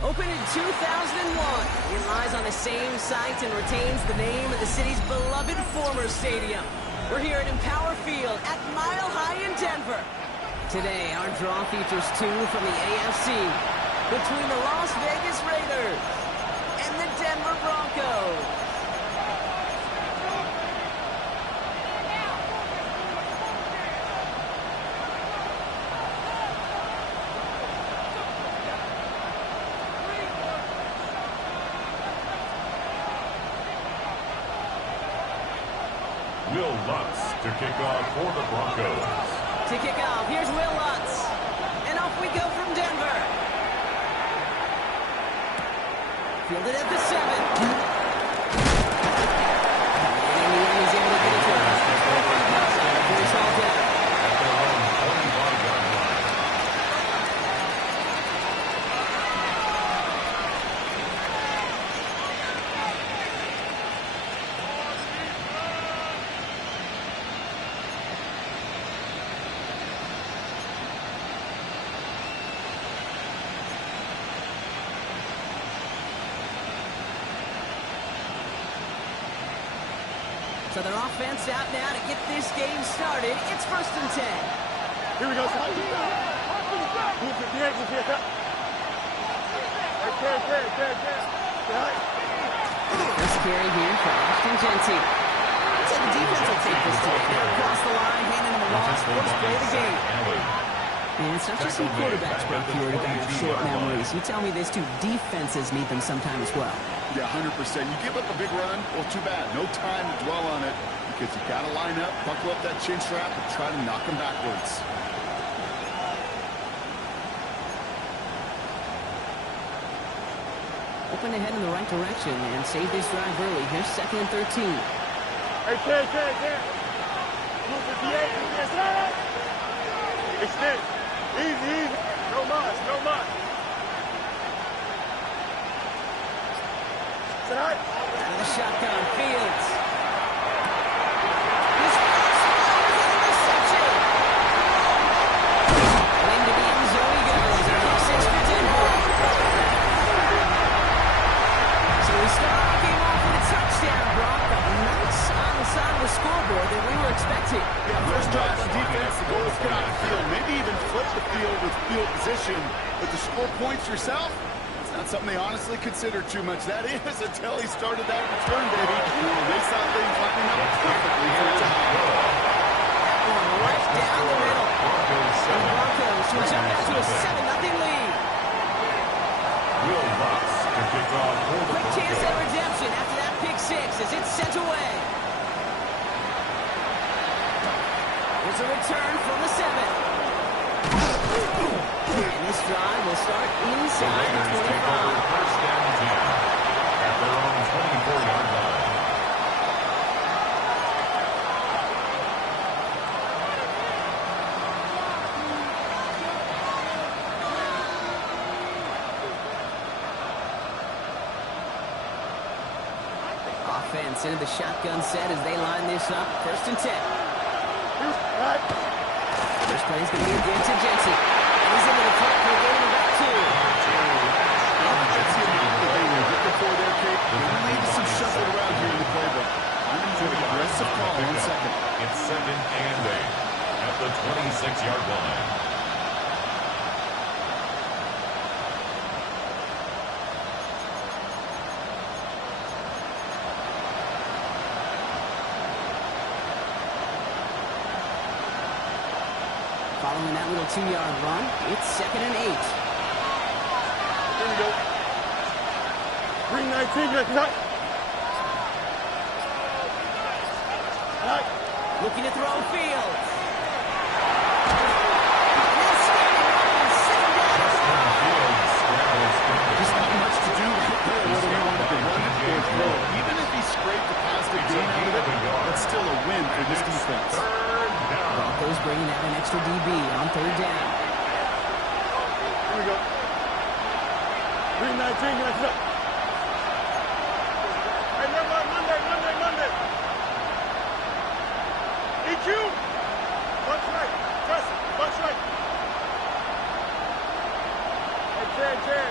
Opened in 2001, it lies on the same site and retains the name of the city's beloved former stadium. We're here at Empower Field at Mile High in Denver. Today, our draw features two from the AFC between the Las Vegas Raiders and the Denver Broncos. Will Lutz to kick off for the Broncos. To kick off, here's Will Lutz. And off we go from Denver. Fielded at the 7. And in the end, he's able to get it to him. Here's all down. At their own 25-yard line. So their offense out now to get this game started. It's 1st and 10. Here we go. First carry here for Austin Genty. So the defense will take this today. Across the line, handing him a loss. First play of the game. And it's not just some quarterbacks break you worried about your short memories. You tell me this too. Defenses need them sometime as well. Yeah, 100%. You give up a big run, well, too bad. No time to dwell on it because you got to line up, buckle up that chin strap, and try to knock them backwards. Open ahead in the right direction and save this drive early. Here's 2nd and 13. Hey, Ken. Move 58. Extend. Easy. No much. Out of the shotgun, Fields. His first interception. Into the end zone he goes. A kick 6 for Denver. So we start our game off with a touchdown, Brock. But nice on the side of the scoreboard that we were expecting. Yeah, first drive for defense, the goal is get out of the field. Maybe even flip the field with field position. But to score points yourself, not something they honestly consider too much. That is until he started that return, baby. They saw things lining up perfectly for the time. Going right down the middle. The Broncos will jump out to a 7-0 lead. Will Lutz to kick off for the Quick chance at Broncos. redemption after that pick 6 as it's sent away. Here's a return from the 7. And this drive will start inside the 25. Take over 1st and 10 at their own 24-yard line. Offense into the shotgun set as they line this up. 1st and 10. First play is going to be again to Genty. He's into the front for a gain of about 2. That's the they were looking for their kick. There may be some shuffling around here in the playbook. I'm into an aggressive call on 2nd. It's 2nd and 8 at the 26-yard line. Following that little 2-yard run, it's 2nd and 8. Here we go. 319. Looking to throw Fields. Justin Fields defense. Broncos bringing out an extra DB on third down. Here we go. 319, let's go. Hey, never mind, Monday. EQ. Bunch right. Press it. Bunch right. Hey, Chad.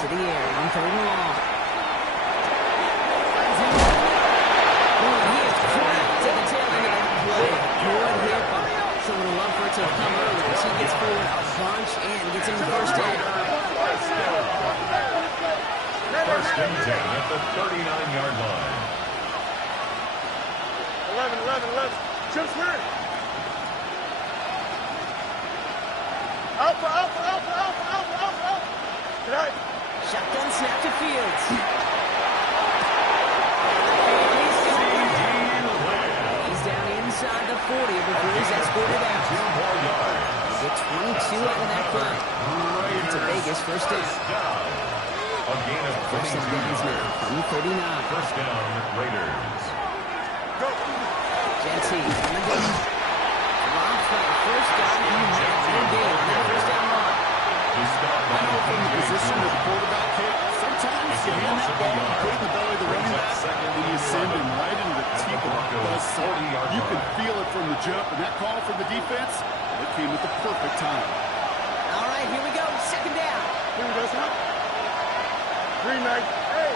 To the air on third and long. He is cracked at the tail end of that play. Good hit. Someone would love for it to have come earlier. He gets forward a bunch and gets in the first down. First and 10 at the 39-yard line. 11. Chips ready. Alpha. Tonight. Shotgun snap to Fields. He's down inside the 40 before he's escorted out. 2 more yards. Get 22 out of that play. To Vegas, first down. A gain of First 22 downs now yards. from the 39. First down, Raiders. Jesse on the go. Blocked for the first down and a game on that first down line. I know from the position of the quarterback kick, sometimes you hand that ball and put it in the belly of the running back, and you send him right into the teeth of the buzzsaw. You can feel it from the jump, and that call from the defense, it came at the perfect time. All right, here we go. Second down. Here we go, son. 3-9. Hey.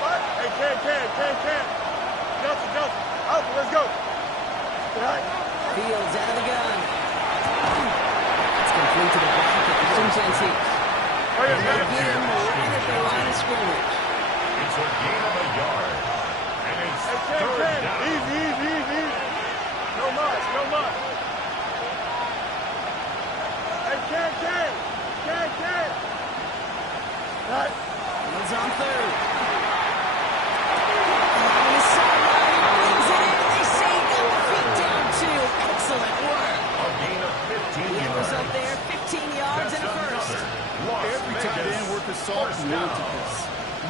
What? Hey, Can. Justin. Alpha, let's go. Tonight. Fields out of the gun. It's complete to the back of Jesse. Oh, yeah, man. Again, right at the line of scrimmage. It's a gain of a yard. And it's Hey, third Can. down. Easy. No much. Hey, Can. Tonight. Fields on third. On the sideline, he brings it in. They say he got the feet down too. Excellent work. A gain of 15 He was yards. up there, 15 yards and a first. Every tight end worth his salt First wanted down. this.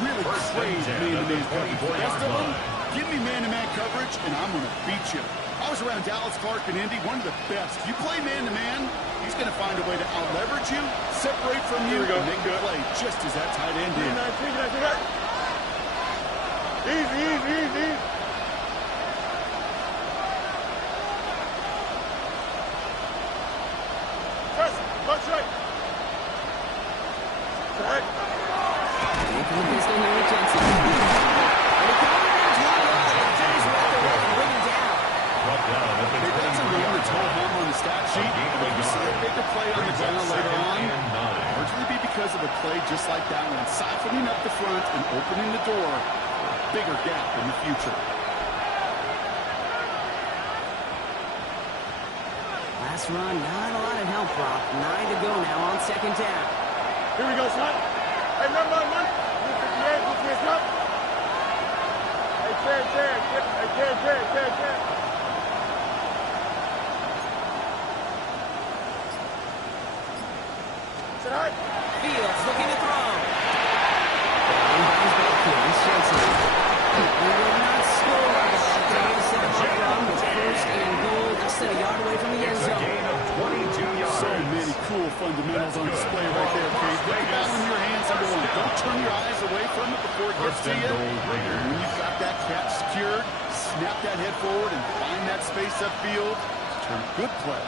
Really First and crazy 10 man-to-man at the coverage. The 24-yard best of them, line. give me man-to-man coverage, and I'm going to beat you. I was around Dallas, Clark, and Indy, one of the best. You play man-to-man, he's going to find a way to out-leverage you, separate from you, Here we go. and make you play just as that tight end did. 3-9. Easy. Press it. Bunch right. Tonight. Making the pistol here with Jensen. And he comes in and 20 yards. And Jones wrapped away and bring him down. Brought down at the They've got some 20-yard room to toe line. home on the stat sheet. But if you see a bigger play on the ground later on, Second and 9. largely be because of a play just like that one, siphoning up the front and opening the door for a bigger gap in the future. Last run, not a lot of help, Brock. 9 to go now on second down. Here we go, son. Hey, never mind, man. 58, up. Hey, Can. Tonight. Fields looking to throw. Inbounds back here. It's Jensen. He will not score. They set him up wrong with first and goal. Less than a yard away from the end It's a zone. gain of 22 yards. So many cool fundamentals on display right there, Kate. Put the ball in your hands and going. Don't turn your eyes away from it before it gets First to and you. goal, Raiders. And when you've got that catch secured, snap that head forward and find that space upfield. Turn a good play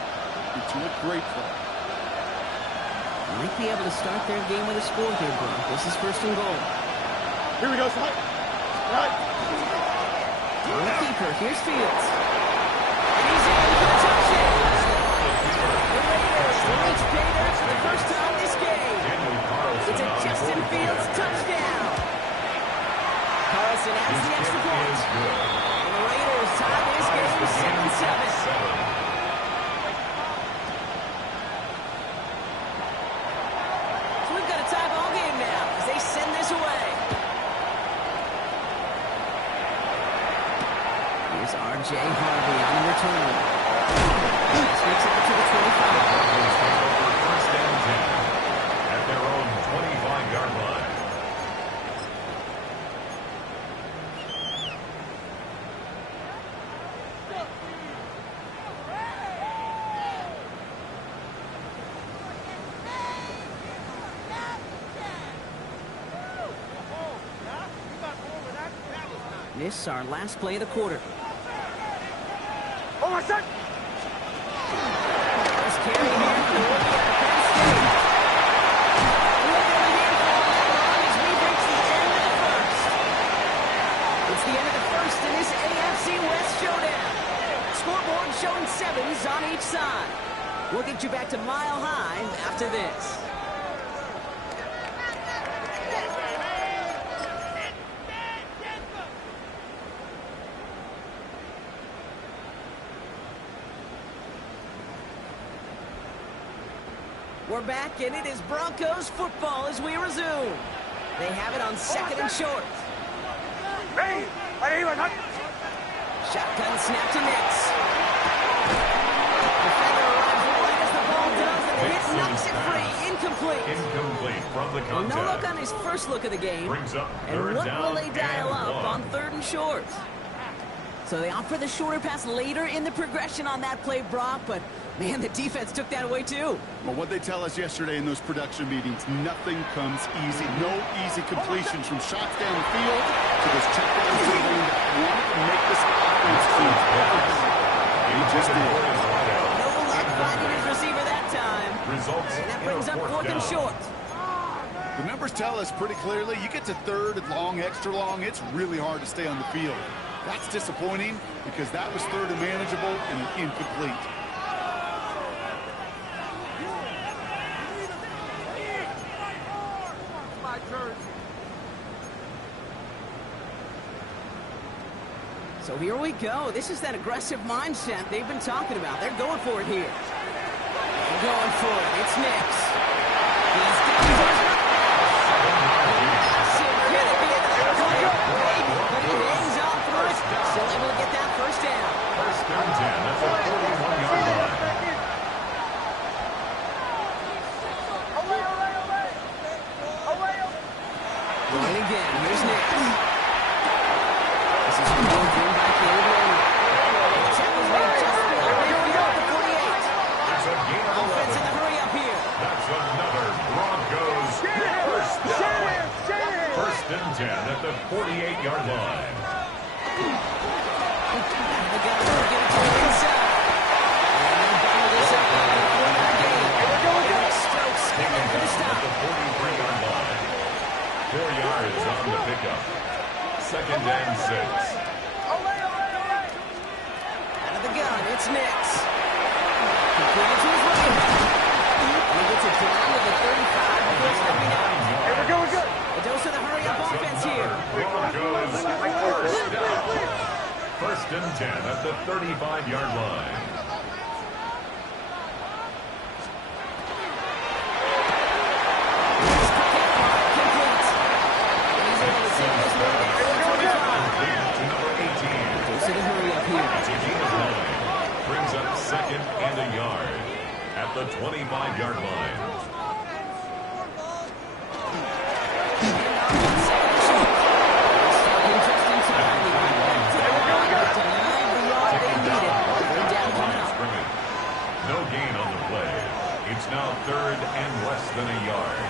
into a great play. Might be able to start their game with a score here, Brock. This is first and goal. Here we go, son. Tonight. On the keeper, here's Fields. And he's in for the touchdown. The Raiders reach pay dirt for the first time this game. It's a Justin Fields touchdown. Carlson adds the extra point. And the Raiders tie this game 7-7. So we've got a tie ball game now as they send this away. Here's R.J. Harvey on the return. This makes it to the 25. First down 10 at their own 25-yard line. This our last play of the quarter. Oh, my son! First carry here for the rookie out of Penn State. Look at the handful on that run as we reach the end of the first. It's the end of the first in this AFC West showdown. Scoreboard showing 7s on each side. We'll get you back to Mile High after this. We're back, and it is Broncos football as we resume. They have it on 2nd and short. Shotgun snap to Nix. Defender arrives right as the ball does, and the hit knocks it free. Incomplete. Incomplete from the contact. No look on his first look of the game. Brings up And third what down will they dial and up one. on 3rd and short? So they opt for the shorter pass later in the progression on that play, Brock, but man, the defense took that away too. Well, what they tell us yesterday in those production meetings, nothing comes easy. No easy completions from shots down the field to those checkdowns to the lane that wanted to make this offense seem effortless. He just did. No luck finding his receiver that time. Results And that in brings a up 4th and down. short. The numbers tell us pretty clearly, you get to 3rd and long, extra long, it's really hard to stay on the field. That's disappointing because that was 3rd and manageable and incomplete. So here we go. This is that aggressive mindset they've been talking about. They're going for it here. They're going for it. It's Nix. He's down for it. Massive hit at the end of that play. But he hangs on through it. Still able to get that first down. First and 10 at the 41-yard line. Going again. Here's Nix. This is from Bill Jim by Caleb Lane. Tackles made just below midfield at the 48. It's a gain of Offense in 11. the hurry up here. That's another Broncos first down. First and 10 at the 48-yard line. The guy will get it to the inside. And they'll bottle this up on the 4-yard gain. Eric Stokes getting for the At stop. the 43-yard line. 4 yards on the pickup. Second and 6. Out of the gun, it's Nix. Completed to his running back. And he gets it down to the 35 before stepping out. A dose of the hurry-up offense here. Broncos first down. First and 10 at the 35-yard line. Complete. And he's able to take this one down to the 25. To number 18. Dose of the hurry-up here. It's a gain of 9. Brings up second and a yard at the 25-yard line. No gain on the play. It's now third and less than a yard.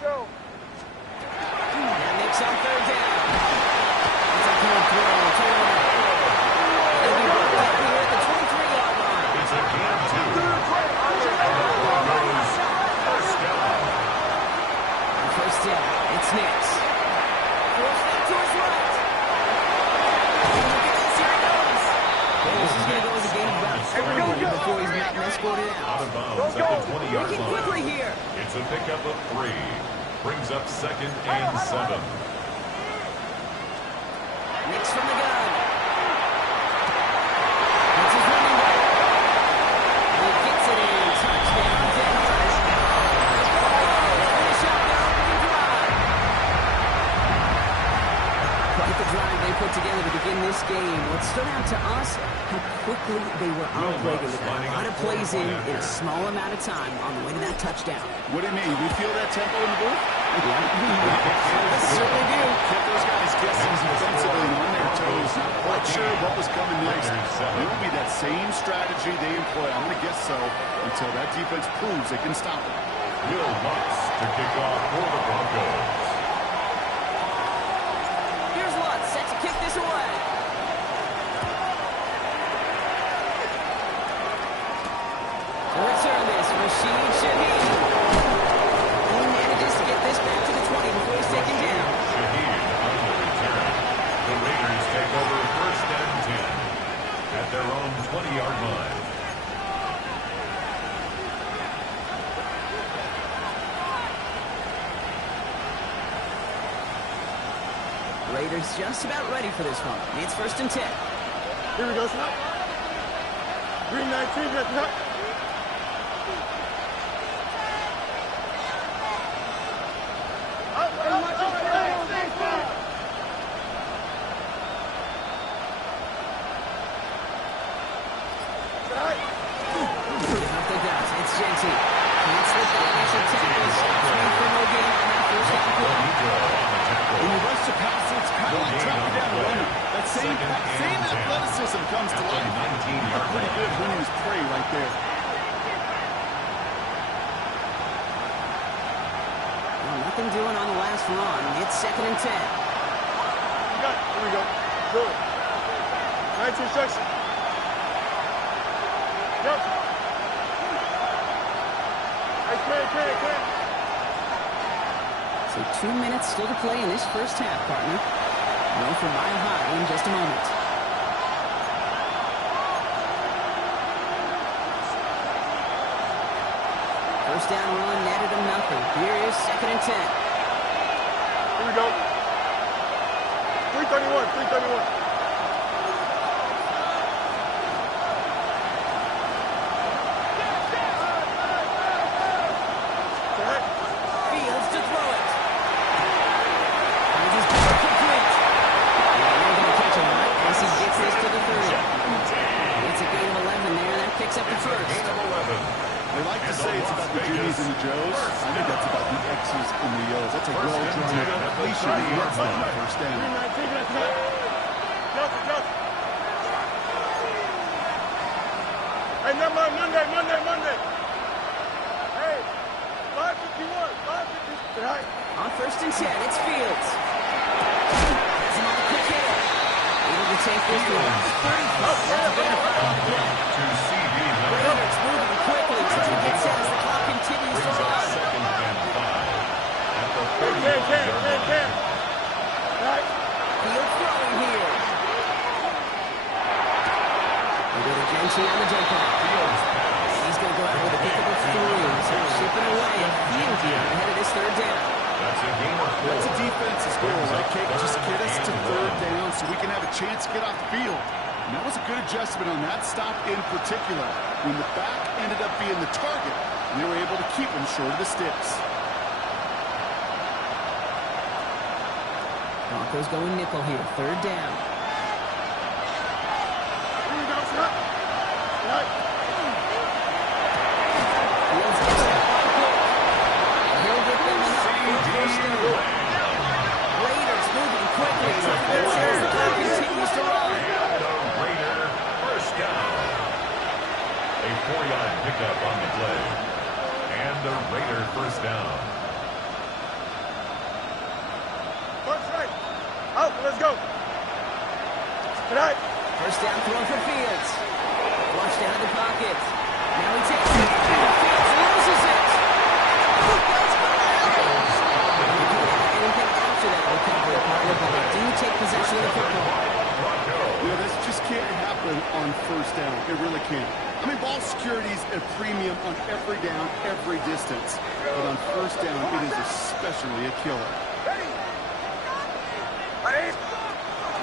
Chill. And Nix on 3rd down. It's a good throw. Turnover. They'll be brought up here at the 23-yard line. It's a gain of 2. Broncos first down. On 1st down, it's Nix. Forced out to his right. And look at this, here he goes. Well, this is going to go as a game of about 30 before he's not escorted Out out. of bounds at the 20-yard Working quickly line. here. It's a pickup of 3. Brings up second and 7. Nix from the gun. That's his running back. And he gets it in. Touchdown, Denver. Finish up their opening drive. Quite the drive they put together to begin this game. What stood out to us, how quickly they were operating. They got a lot of plays in a small amount of time on the way to that touchdown. What do you mean? We feel that tempo in the booth? Certainly do. Kept those guys guessing defensively and on their toes. Not quite sure what was coming next. It will be that same strategy they employ. I'm going to guess so until that defense proves they can stop it. Will Lutz to kick off for the Broncos. Here's Lutz set to kick this away. To return this, Rashid Shaheed. He manages to get this back to the 20 before he's taken down. Shaheed on the return. The Raiders take over 1st and 10 at their own 20-yard line. Raiders just about ready for this one. It's 1st and 10. Here we go, snap. Green 19, get snap. It's Genty. Can't slip that initial tackle. Stops me for no gain on that 1st down play. When you rush the passer, it's kind of like tracking down a runner. That same athleticism comes to life. Pretty good winning his prey right there. Well, nothing doing on the last run. It's 2nd and 10. Here we go. Good. 19 section. Yep. Hey. So 2 minutes still to play in this 1st half, partner. Go for Mile High in just a moment. First down run netted him nothing. Here is 2nd and 10. Here we go. 331. Fields to throw it. Finds his ball complete. Yeah, they're going to catch him right as he gets this to the 30. It's a gain of 11 there. That picks up the 1st. Gain of 11. They like to say it's about the Jimmys and the Joes. I think that's about the X's and the O's. That's a well-drawn completion he hits on the 1st down. Hey, never mind. Monday. Hey, 551. On 1st and 10, it's Fields. Has him on the quick hit. Able to take this to about 35. That's a gain of 5 on the play. To CD. Raiders moving quickly. Trying to get set as the clock continues to run. 2nd and 5 at the 30. Field throwing here. We go to Genty on the jump off. He's going to go out with a pick of 3. So shipping away a field here ahead of this 3rd down. That's a gain of 4. That's a defense's goal, right, Kate? Just get us to 3rd down so we can have a chance to get off the field. And that was a good adjustment on that stop in particular. When the back ended up being the target, and they were able to keep him short of the sticks. Broncos going nickel here. 3rd down. Here we go, snap. Fields gets that one quick. He'll get them enough for 1st down. Raiders moving quickly. Trying to get set as the clock continues to run. Raider 1st down. A 4-yard pickup on the play. And the Raider 1st down. First right. Out, let's go. Tonight. 1st down throw for Fields. Flushed out of the pocket. Now he takes it. Fields loses it. Anything after that recovery, partner, but they do take possession of the football. You know, this just can't happen on 1st down. It really can't. I mean, ball security is a premium on every down, every distance. But on 1st down, it is especially a killer.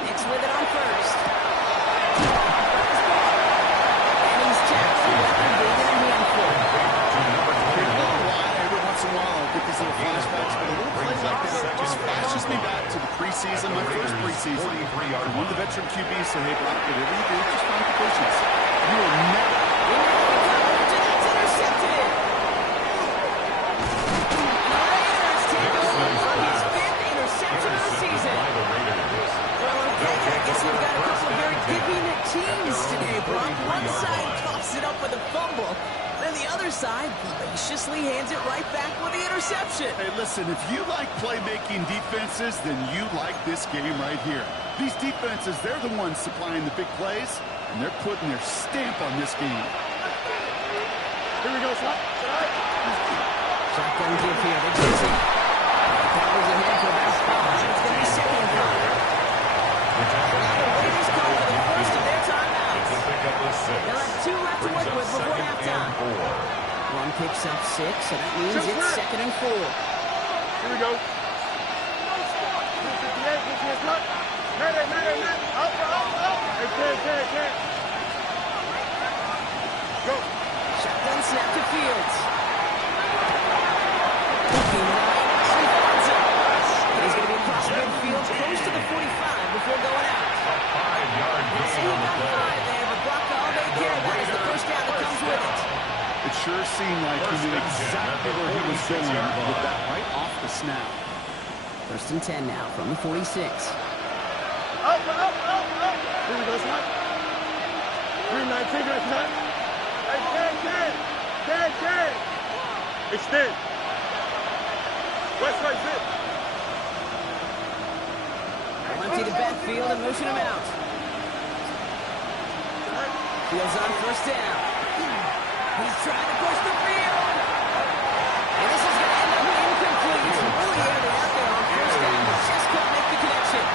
Nix with it on 1st. And he's tackled after being in a handful. Every once in a while, I'll get these little flashbacks, but a little play like that just flashes me back to the preseason, my first preseason. One of the veteran QBs said, hey, Brock, whatever you do, just find completions. You will never. That's intercepted. Raiders take over for his 5th interception of the season. Well, okay, I guess we've got to other side graciously hands it right back with the interception. Hey, listen, if you like playmaking defenses, then you like this game right here. These defenses, they're the ones supplying the big plays, and they're putting their stamp on this game. Here we go, Scott. Shotgun give here. They're chasing. Powers ahead for about 5. It's going to be second and 5. Now the Raiders call for the first of their timeouts. They'll have 2 left to work with before halftime. One picks up 6, so that means it's second and 4. Here we go. 58, man. Up. Hey, can't. Go. Shotgun snap to Fields. Looking right, and finds him. And he's going to be across midfield, close to the 45 before going out. A 5-yard They say he gain on the got play. 5 there, but Brock all they care about is the first down that comes with it. It sure seemed like he knew exactly where he was going with that right off the snap. First and 10 now from the 46. Up. Here we go, Scott. 319 right now. Hey, can. Extend. West right zip. Empty the backfield and motion him out. Fields on first down. He's trying to push the field. And this is going to end up incomplete. It's really airy out there on first down, but just couldn't make the connection.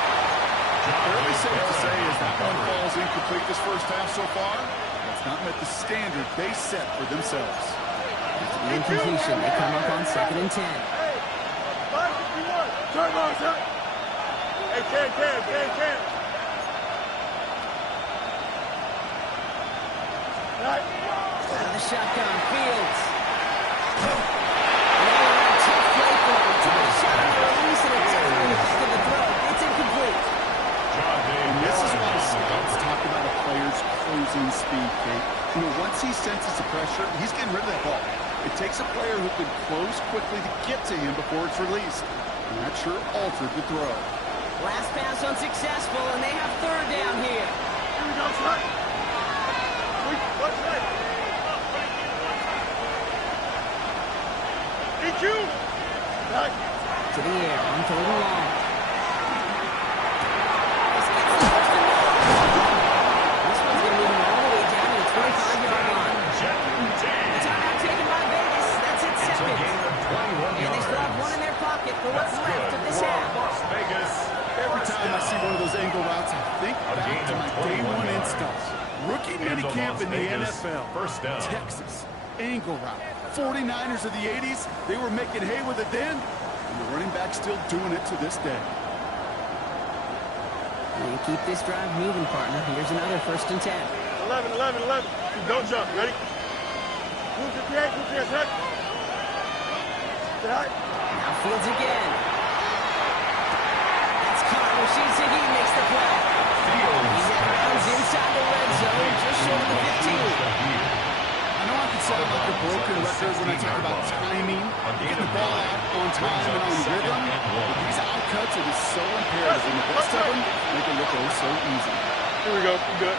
Fairly safe to say as that one falls incomplete this first half so far, that's not met the standard they set for themselves. After the incompletion, they come up on second and 10. Hey, 551. Turn on, turn. Hey, can. Right. Out of the shotgun, Fields. Another tough play for him. Took a shot on the release, and it's over in the back of the throw. It's incomplete. And this is why scouts talk about a player's closing speed, Kate. You know, once he senses the pressure, he's getting rid of that ball. It takes a player who can close quickly to get to him before it's released. And that sure altered the throw. Last pass unsuccessful, and they have third down here. Here we go, Scott. What's right? EQ. Right. To the air, on third and long. This gets the first and long. This one's going to move him all the way down to the 25-yard line. The timeout taken by Vegas. That's it, second. And they still have one in their pocket for what's left of this half. Las Vegas. Every time I see one of those angle routes, I think back to my day one instinct. Rookie minicamp in the NFL. First down. Texas. Angle route. 49ers of the 80s, they were making hay with it then, and the running back's still doing it to this day. And keep this drive moving, partner. Here's another first and 10. 11. Don't jump. Ready? Move 58, set. Right. Now Fields again. That's caught. Rashid Ziggy makes the play. He's out of bounds inside the red zone, just short of the 15. I know I can sound like a broken record when I talk about timing, getting the ball out on time and on rhythm, but these outcuts are just so imperative, and the best of them make it look so easy. Here we go. You good?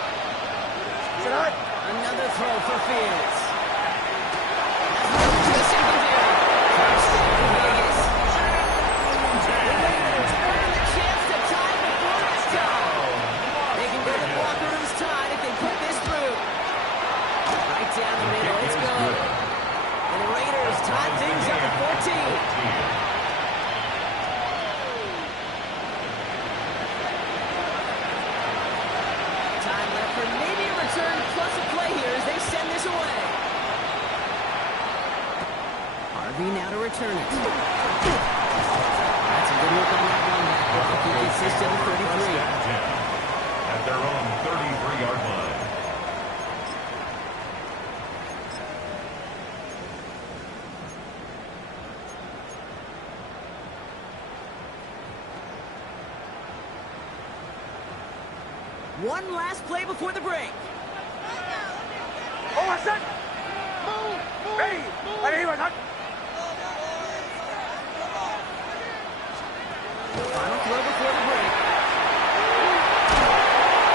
Sit high. Another throw for Fields. To the secondary. First down for Vegas. The Raiders earn the chance to tie before it's time. They can go to the locker room's tied if they put this through. Right down the middle, it's good. And the Raiders tie things up at 14. Time left for maybe a return plus a play here as they send this away. RV now to return it. That's a good look on that one back block. He gets this to the 33. At their own 33-yard line. One last play before the break. Oh, I said. Move. Hey. I didn't hear that. Final throw before the break.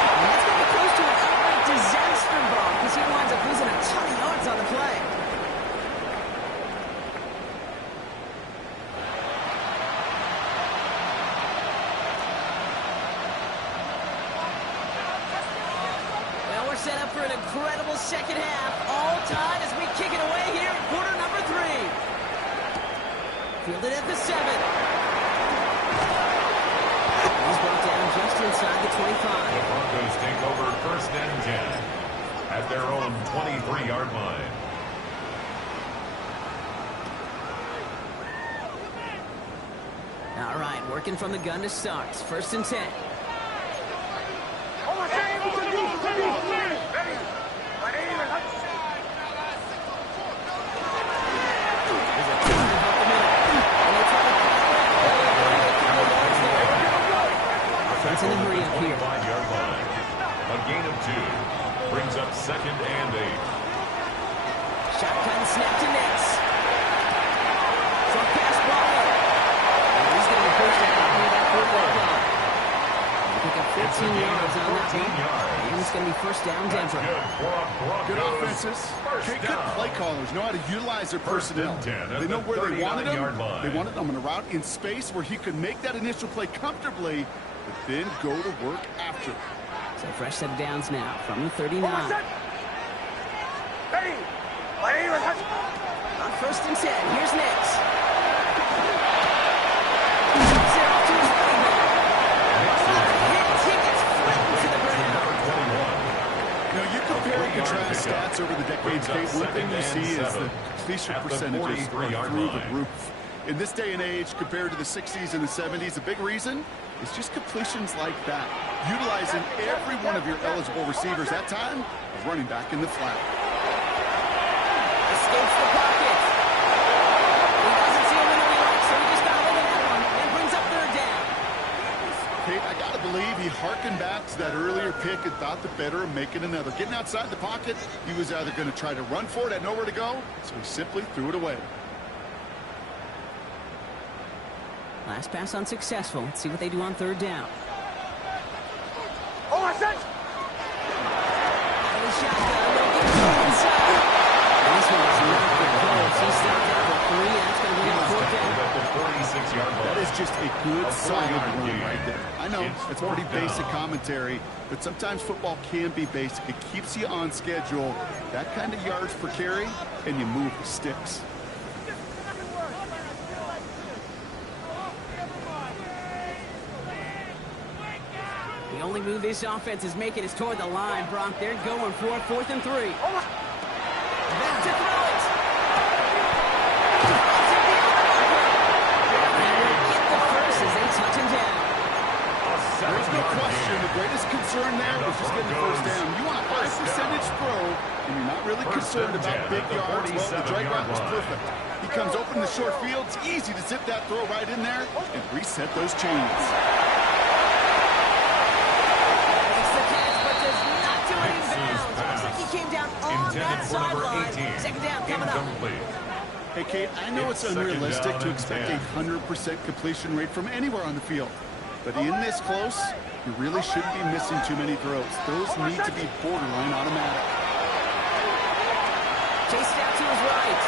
And that's going to be close to an outright disaster ball because he winds up losing a ton of yards on the play. incredible second half. All tied as we kick it away here in quarter number 3. Fielded at the 7. He's brought down just inside the 25. The Broncos take over 1st and 10 at their own 23-yard line. All right, working from the gun to start. 1st and 10. Offense in the hurry up here. 25-yard line. A gain of 2 brings up 2nd and 8. Shotgun snap to Nix. From pass ball. He's going to be pushed out near that 4-yard line. Pick up 15 yards on that one. And it's going to be 1st down, Denver. Good offenses. Good play callers know how to utilize their personnel. They know where they wanted them. They wanted them on a route in space where he could make that initial play comfortably, but then go to work after. So fresh set of downs now from the 39. On 1st and 10, here's Nix. Contrast stats over the decades, Kate. One thing you see is the completion percentages are through the roof. In this day and age, compared to the 60s and the 70s, the big reason is just completions like that. Utilizing every one of your eligible receivers that time, running back in the flat. Escapes the pocket. He doesn't see a winner he likes, so he just got rid of that one and brings up 3rd down. Kate, I got to believe he harkened back to that earlier pick and thought the better of making another. Getting outside the pocket, he was either going to try to run for it, had nowhere to go, so he simply threw it away. Last pass unsuccessful. Let's see what they do on 3rd down. Oh, I said! Out of the shotgun, they'll get to inside. And this one is not good. He stopped out for 3, and that's going to bring up 4th down. That is just a good, solid run right there. I know, it's pretty basic commentary, but sometimes football can be basic. It keeps you on schedule. That kind of yards per carry, and you move the sticks. The only move this offense is making is toward the line, Bronk. They're going for 4th and 3. Back to throw it. And they get the first as they touch him down. There's no question. The greatest concern there was just getting the 1st down. You want a high percentage throw, and you're not really concerned about big yards. Well, the drag route was perfect. He comes open in the short field. It's easy to zip that throw right in there and reset those chains. Came down on that sideline. 2nd down coming up. Hey, Kate, I know it's unrealistic to expect a 100% completion rate from anywhere on the field. But in this close, you really shouldn't be missing too many throws. Those need to be borderline automatic. Chased out to his right.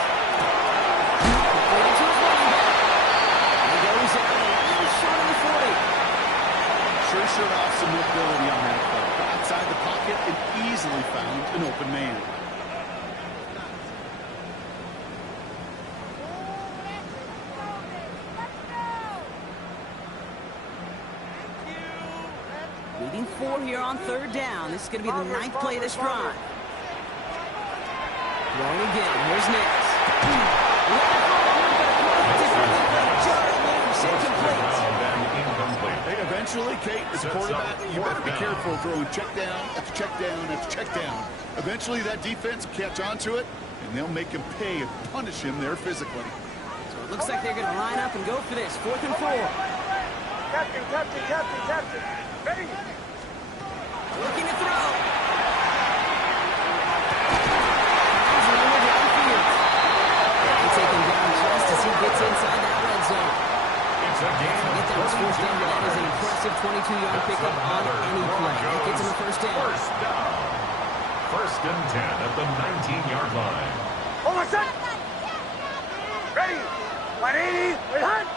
Completed to his running back. He goes out a little short of the 40. Sure showed off some mobility on that play. Outside the pocket and easily found an open man. Leading 4 here on 3rd down. This is going to be the 9th play of this drive. Throwing again. Here's Nix. Hey, eventually, Kate, as a quarterback, you better be careful throwing check down after check down after check down. Eventually, that defense will catch on to it, and they'll make him pay and punish him there physically. So it looks like they're going to line up and go for this. 4th and 4. Captain. Ready? Looking to throw. Take him down just as he gets inside that red zone. It's a game. Get that was 4th down. That is an impressive 22-yard pickup on any play. That gets him a 1st down. 1st and 10 at the 19-yard line. Hold on, set. Ready? 180. Wait, hunt.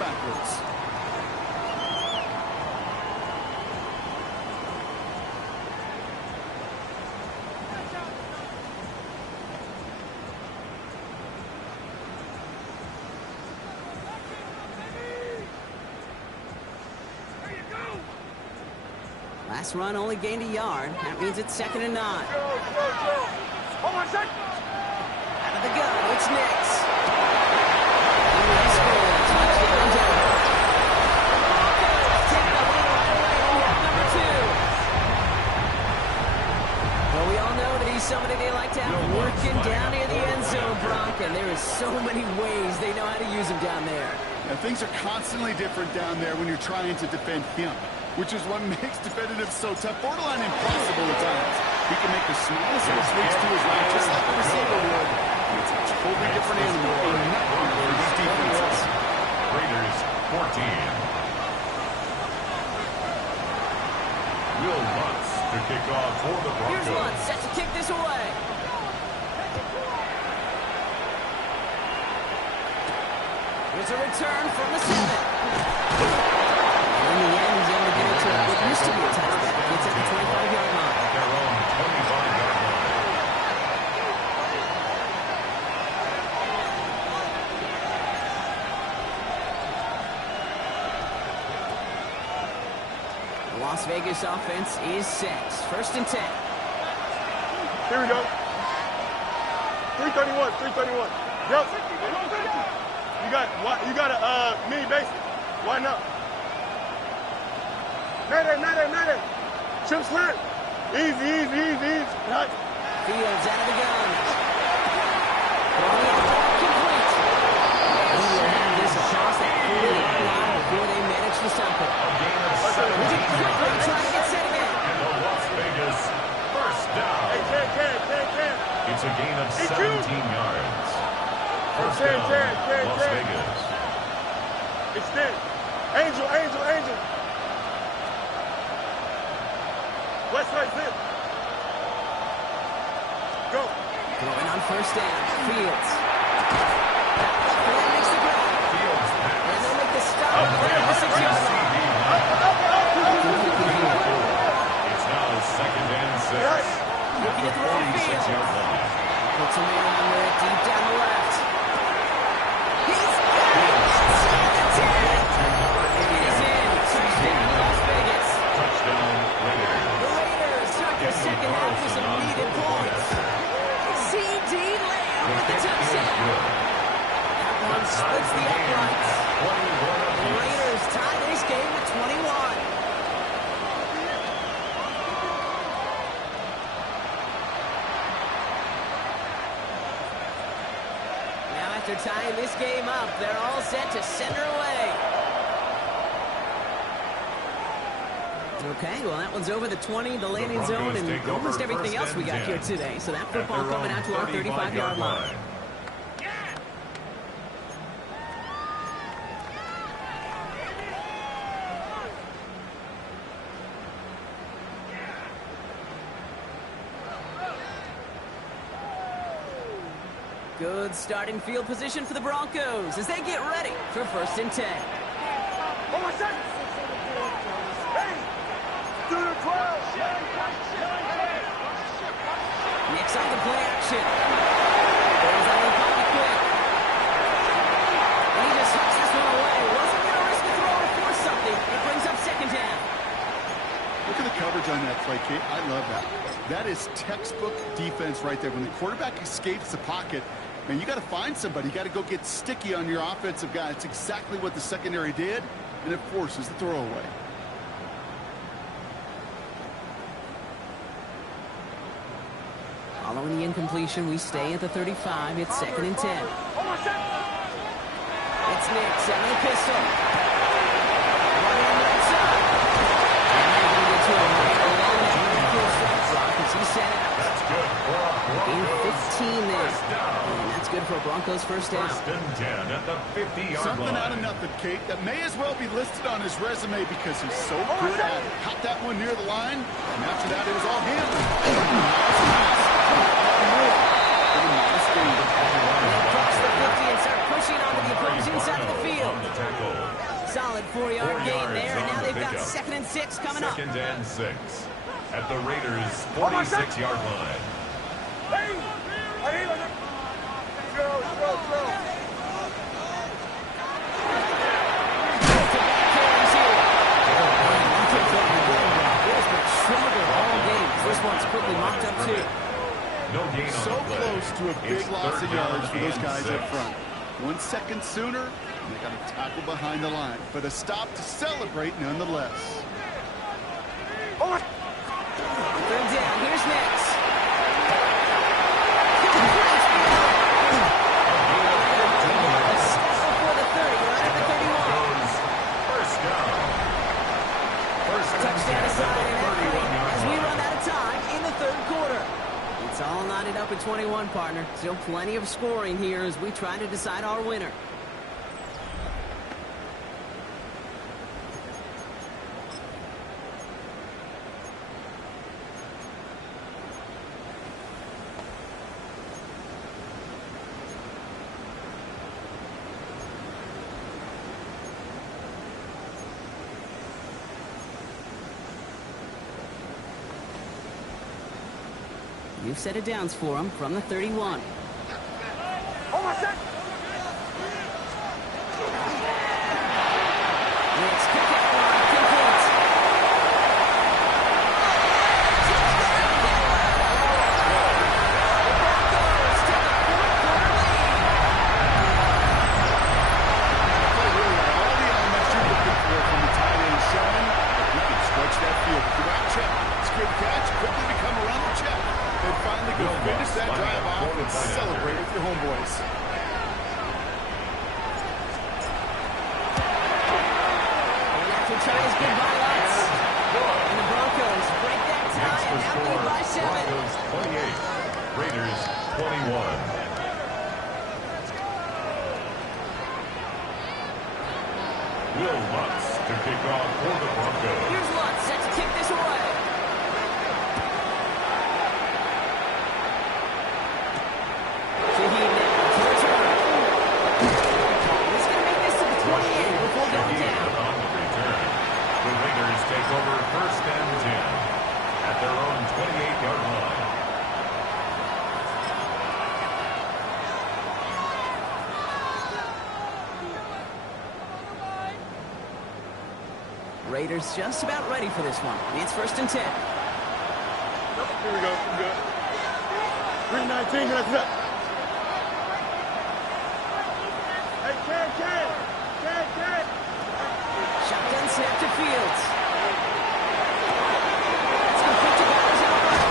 backwards. Last run only gained a yard. That means it's 2nd and 9. Hold on a second. Out of the gun, it's Nix. And they score. Touchdown, Denver. Broncos take the lead right away in half number 2. Well, we all know that he's somebody they like to have working down near the end zone, Bronk, and there is so many ways they know how to use him down there. Now, things are constantly different down there when you're trying to defend him, which is what makes defending him so tough, borderline impossible at times. He can make the smallest of swings to his right, just like a receiver would. It's a totally different animal in nothing for these defenses. Raiders 14. Will Lutz to kick off for the Broncos. Here's Lutz set to kick this away. Here's a return from the 7. In the end, he's able to get it to what used to be a touchback. It's at the 25-yard line. At their own 25-yard line. The Las Vegas offense is set. 1st and 10. Here we go. 331, 331. Yep. You got a mini basic. Why not? Mayday. Chip slant. Easy. Nice. Fields out of the gun. Complete. He will have this across that 40-yard line before they manage to stop it. Quickly trying to get set again. And the Las Vegas first down. Hey, can. It's a gain of 17 yards. First down, Las Vegas. Extend. Angel. West side zip. Go. Going on 1st down. Fields. That makes the grab. Fields And pass. they'll make the stop at the 6-yard line. It's now 2nd and 6. Looking at the wrong field. 46-yard line. Puts a man under it deep down the left. He's got it inside the 10. It is in. Touchdown, Las Vegas. Touchdown, Raiders. The Raiders start the second half with some needed points. C.D. Lamb with the touchdown. That one splits the uprights. 21 The Raiders tie this game at 21. Now after tying this game up, they're all set to send her away. Okay, well that one's over the 20, the landing zone, and almost everything else we got here today. So that football coming out to our 35-yard line. Good starting field position for the Broncos as they get ready for 1st and 10. Hold on a second. Hey. Do the 12. Nix on the play action. Goes out of the pocket quick. And he just hucks this one away. Wasn't going to risk a throw or force something. It brings up 2nd down. Look at the coverage on that play, Kate. I love that. That is textbook defense right there. When the quarterback escapes the pocket, man, you got to find somebody. You got to go get sticky on your offensive guy. It's exactly what the secondary did, and it forces the throwaway. Following the incompletion, we stay at the 35. It's 2nd and 10. It's Nix out of the pistol. Running on the right side. And they're going to get to him. Good strike block as he set out. That's good for a Gain Broncos 15 there. first down. And that's good for a Broncos 1st down. 1st and 10 at the 50-yard Something line. out of nothing, Kate. That may as well be listed on his resume because he's so good at it. Caught that one near the line, and after that, it was all him. They cross the 50 and start pushing onto the opposing side of the field. On the tackle. 2nd and 6 at the Raiders' 46-yard line. Hey! Throw. This one's quickly mocked up too. No gain on So the play. close to a big It's loss of 3rd yards for those and guys 6. up front. 1 second sooner, and they got a tackle behind the line. But a stop to celebrate nonetheless. Third down. Here's next. A step before the 30, right at the 31. First down. Touchdown aside and at 3 as we run out of line. time in the 3rd quarter. It's all knotted up at 21, partner. Still plenty of scoring here as we try to decide our winner. New set of downs for him from the 31. It's kick out line complete. Broncos take a 4-quarter lead. Really are all the elements you're looking for from the tight end showing that you can stretch that field with the right check. Straight catch, quickly become a run check. Then finally go finish that drive off and celebrate with your homeboys. To try his goodbye lights. And the Broncos break that tie and now lead by 7. Broncos 28, Raiders 21. Will Lutz to kick off for the Broncos. Here's Lutz set to kick this away. Shaheed now to return. He's going to make this to the 28 before going down. On the return, the Raiders take over 1st and 10 at their own 28-yard line. Raiders just about ready for this one. It's 1st and 10. Here we go. Good. 319. That's it. Hey, can. Shotgun snap to Fields. It's complete to Bowers out right.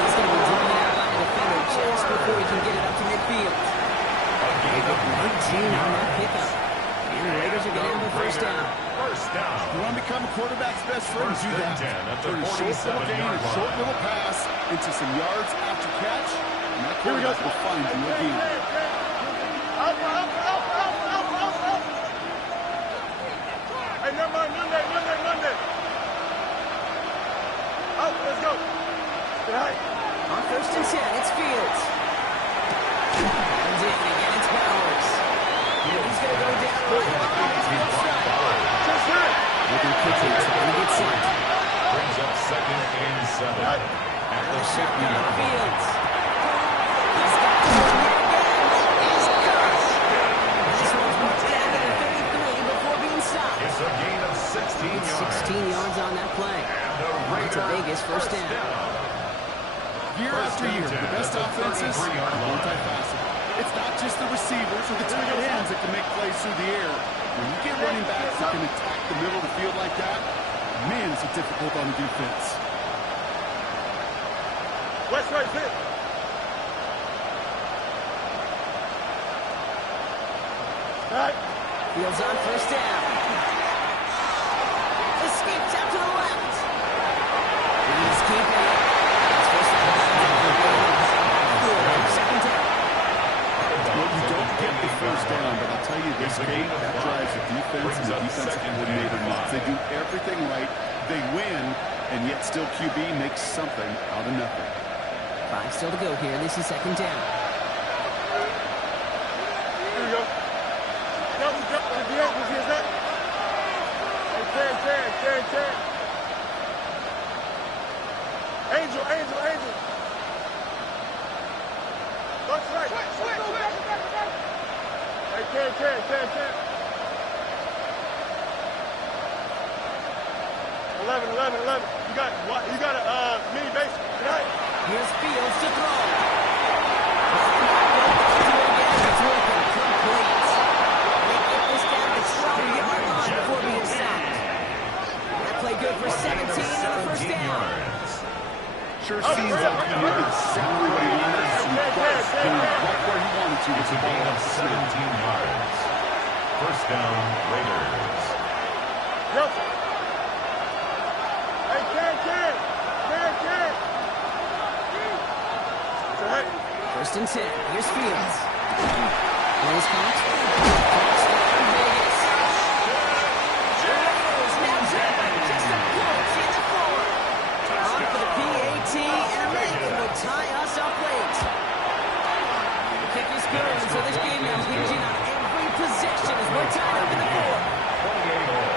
He's going to be driven out by the defender just before he can get it up to midfield. They get 19 on that pickup. And the Raiders are going to have the 1st down. First down. You want to become a quarterback's best friend, do 1st that. and 10 at the Turn a short little gain, a 47-yard line. short little pass into some yards after catch, and that quarterback will find you again. Up. Hey, never mind. Monday. Up, let's go. Good night. On 1st and 10, it's Fields. And in again, it's Bowers. He's going to go down right on the midfield stripe. Just hit. Looking quickly to get set. Brings up 2nd and 7 at the Shotgun 50-yard line. Fields. He's got to go here again. He's cut. This one's marked down to the 33 before being stopped. It's a gain of 16 yards. 16 yards on that play. And It's a biggest first down. Year after year, the best offenses are multifaceted. It's not just the receivers or the tight ends that can make plays through the air. When you get running backs that can attack the middle of the field like that, man, is it difficult on the defense. West right hit. All right. Fields on 1st down. Escapes out to the left. He's keeping it. It's 1st and 2nd down. Well, you don't get the 1st down, but I'll tell you this game, that drives the defense and the defensive coordinator nuts. They do everything right. They win, and yet still QB makes something out of nothing. 5 still to go here. This is 2nd down. Here we go. Jump. Here's that. Hey, can. Angel, Angel, Angel. Left, right. Switch. Hey, can. 11. You got a mini base. Tonight. Here's Fields to throw. It's working complete. They get this down to 12-yard line before being sacked. That play good for 17 and a first down. Sure seems like he knew exactly what he wanted to do. Right where he wanted to. It's a gain of 17 yards. First down, Raiders. Yep. Hey, can. First and 10. Here's Fields. Throws caught. Touchdown, Vegas. The Raiders now trailing just a point in the fourth. On for the PAT, and a Reagan will tie us up late. The kick is good, so this game now hinging on every possession as we're tied up in the fourth. 28 all.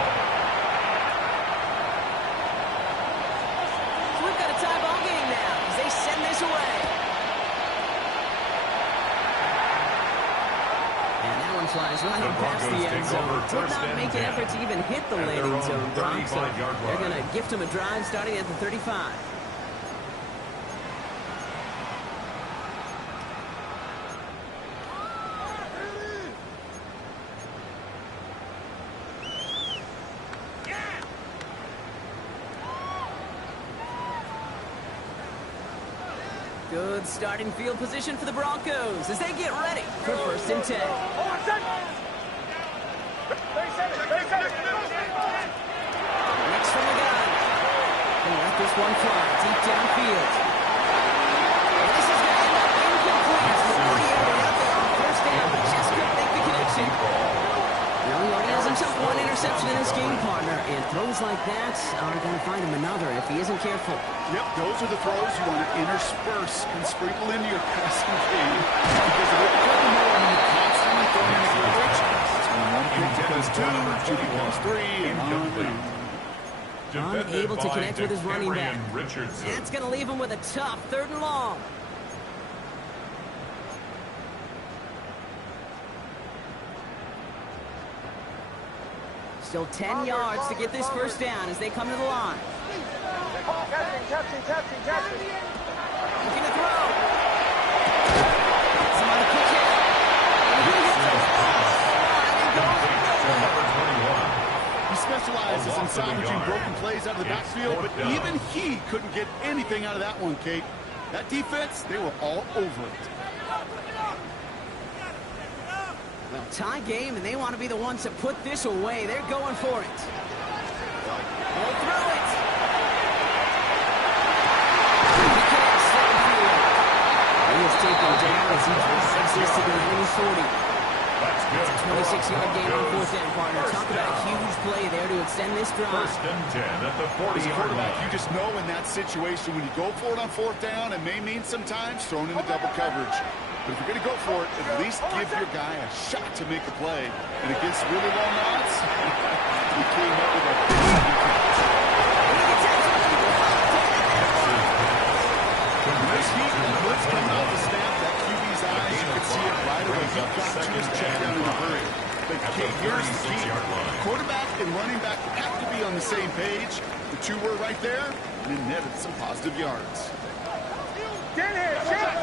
So we've got a tie ball game now as they send this away. Flies right up past the end zone. Did not make an effort to even hit the landing zone, Brock. So they're going to gift him a drive starting at the 35. Good starting field position for the Broncos as they get ready for first and 10. Next from the gun. They let this one fly deep downfield. And this is going to end up incomplete. Already able to get there on first down, but just couldn't make the connection. He already has himself one interception in this game, partner, and throws like that are going to find him another if he isn't careful. Yep, those are the throws you want to intersperse and sprinkle into your passing game. Because if you're playing more and you're constantly throwing in the coverage, it's when one pick becomes two becomes three, and on. Unable to connect with his running back. That's going to leave him with a tough 3rd and long. Still 10 yards to get this first down as they come to the line. Captain. Looking to throw. Somebody kick it. And he hits it. He specializes in salvaging broken plays out of the backfield, but even he couldn't get anything out of that one, Kate. That defense, they were all over it. Well, tie game, and they want to be the ones to put this away. They're going for it. They'll throw it. He is taken down as he passes to the enemy 40. It's a 26-yard gain on 4th down, partner. Talk about a huge play there to extend this drive. First and 10 at the 40-yard line. You just know in that situation when you go for it on 4th down, it may mean sometimes throwing into double coverage. But if you're going to go for it, at least give your guy a shot to make a play. And against really long odds, he came up with a big nice heat and the blitz coming off the snap. That QB's eyes, you could see it right away. He got to his check down in a hurry. But Kate, here's the key. Quarterback and running back have to be on the same page. The two were right there, and it netted some positive yards. Get here, check.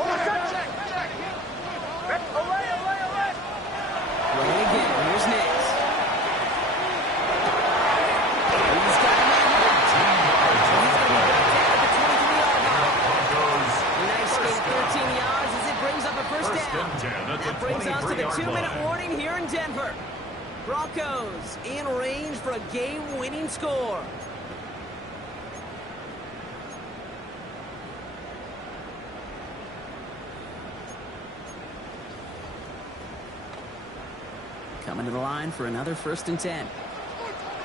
Play again. Here's Nix. He's got him in. He's going to be back down at the 23-yard line. Nice gain, 13 yards as it brings up a first down. That brings us to the 2-minute warning here in Denver. Broncos in range for a game-winning score. Coming to the line for another first and 10.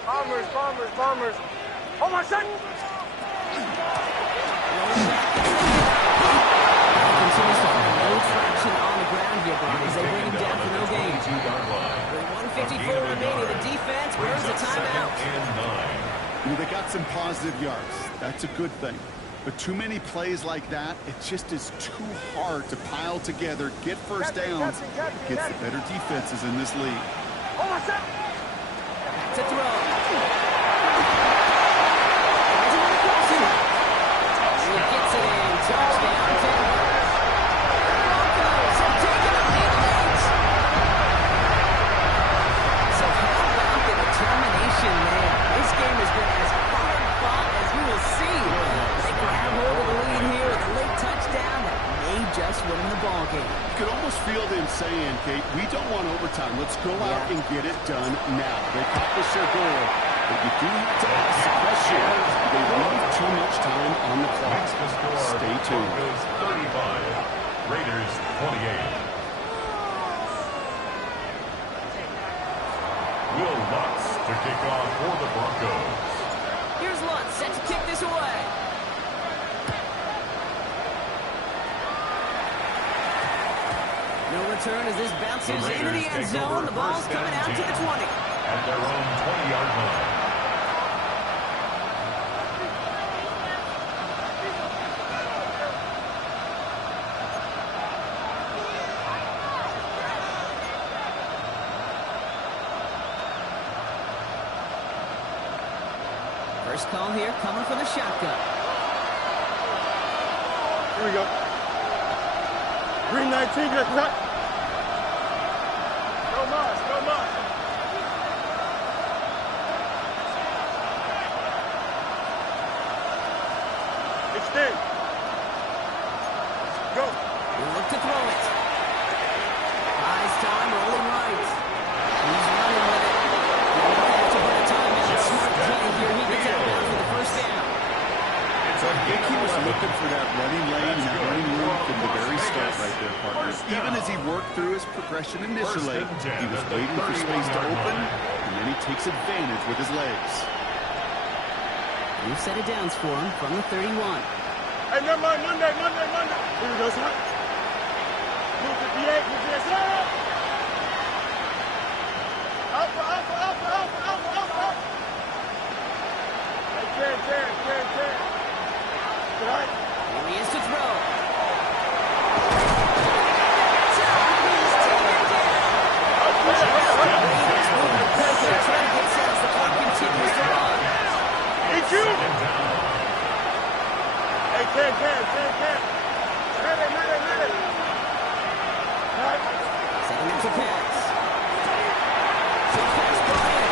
Bombers. Oh, my son! Continues to find no traction on the ground here, Brock, as they bring him down for no gain. With 1:54 remaining, the defense burns a timeout. They got some positive yards. That's a good thing. But too many plays like that, it just is too hard to pile together, get first downs, gets the better defenses in this league. To throw. He gets it in. Touchdown, Denver. Broncos have taken a lead late. So how about the determination there? This game has been as hard fought as you will see. They grab hold of the lead here with a late touchdown that may just win the ball game. You could almost feel them saying, Kate, we don't want overtime. Let's go out and get it done now. They accomplished their goal, but you do have to ask the question. They leave too much time on the clock. Stay tuned. Broncos 35, Raiders 28. Will Lutz to kick off for the Broncos. Here's Lutz set to kick this away. No return as this bounces into the end zone. The ball's coming out to the 20. At their own 20-yard line. First call here coming from the shotgun. Here we go. Green 19, get cut. No mas, no mas. Extend. Go. He'll look to throw it. Buys time, rolling right. He's running with it. He'll have to put a timeout. Smart play here. He gets out for the first down. I think he was looking for that running lane and that running room from the very start right there, partners. Even as he worked through his progression initially, he was waiting for space to open, and then he takes advantage with his legs. New set of downs for him from the 31. Hey, never mind. Monday. Here we go, son. Move to D8, move to this. Alpha. Hey, 10. Right. Here he is to throw. Trying to get set as the clock continues to run. Hey, you. Hey, 10. Ready. Right. Setting up to pass. To pass Bryant.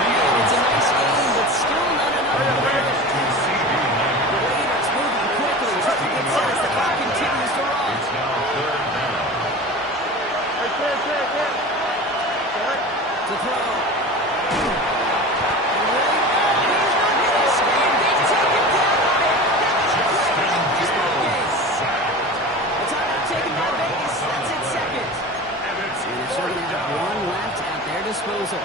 And it's a nice game, but still not enough. Raiders moving quickly. Trying to get set as the clock continues to run. It's now third down. Hey, 10. Right. To throw. And really, he's not going to spin. They take him down. This ball game. The timeout taken by Vegas. That's its second. And it's And it's only got one left at their disposal.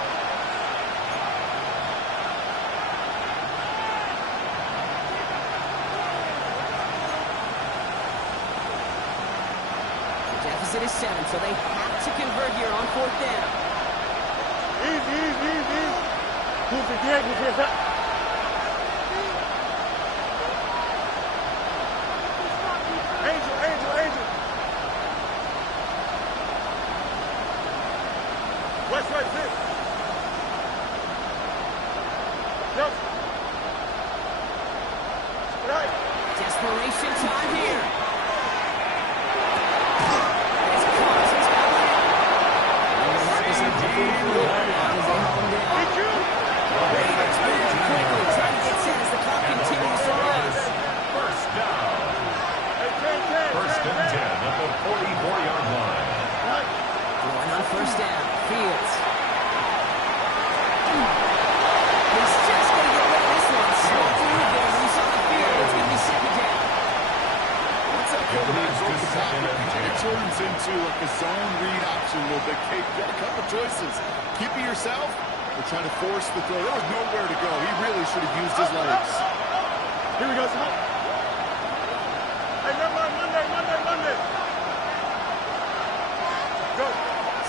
The deficit is 7, so they have to convert here on fourth down. Easy. Move to D8, move to this. Angel. West right, 6. Yep. Right. Desperation time here. It's close. It's coming in. As they hold him down. Did you? Raiders moving quickly, trying to get set as the clock continues to run. first down. Hey, 10. First and 10 at the 44-yard line. Right. Going on first down. Fields. He's just going to get rid of this one. Slow through there. He's on the field. It's going to be second down. What's that It leads to second and 10. It turns into like a zone read option a little bit. Kate, you got a couple choices. Keep it yourself or try to force the throw. There was nowhere to go. He really should have used his legs. Here we go, son. Hey, never mind. Monday. Go.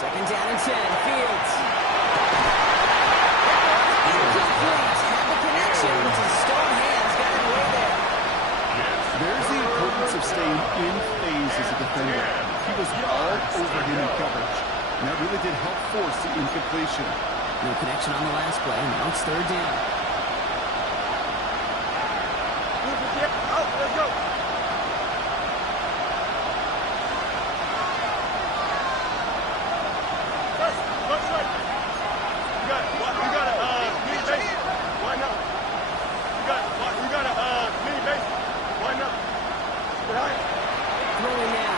Second down and 10. Fields. Incomplete. Have a connection. It's his stone hands got it away there. staying in phase as a defender. He was all over him in coverage, and that really did help force the incompletion. No connection on the last play, and now it's third down. Let's go. Let's right. You got a mini base. Why not? You got a mini base. Why not? Right. Throwing now.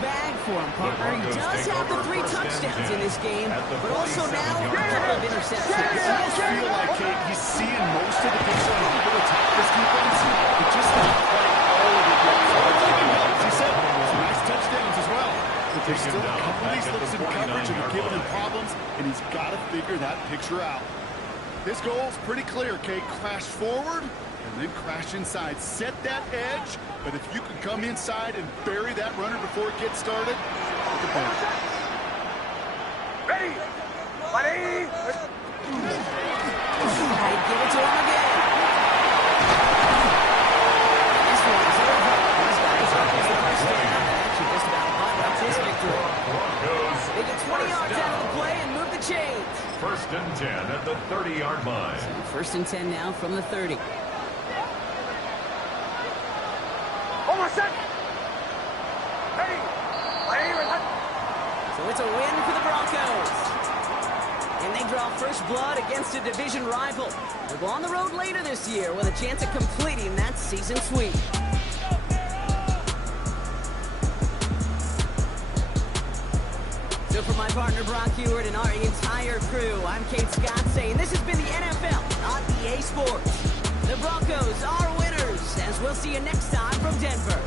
Bag for him, partner. He does have the 3 touchdowns in this game, but also now a couple of interceptions. I almost feel like, Kate, he's seeing most of the picture on how to attack this defense, but just not quite all of it yet. As you said, some nice touchdowns as well. But there's still a couple of these looks in coverage that are giving him problems, and he's got to figure that picture out. His goal's pretty clear, Kate. Crash forward, and then crash inside. Set that edge, but if you can come inside and bury that runner before it gets started, look at that. Ready? Ready? Give it to him again. This one is over. These guys are the first down. Actually just about bought up this victory. They get 20 yards out of the play and move the chains. First and 10 at the 30-yard line. So first and 10 now from the 30. Hold on a second. Hey. So it's a win for the Broncos. And they draw first blood against a division rival. They'll go on the road later this year with a chance of completing that season sweep. So for my partner Brock Heward and our entire crew, I'm Kate Scott saying this has been the NFL on EA Sports. The Broncos are winners, as we'll see you next time from Denver.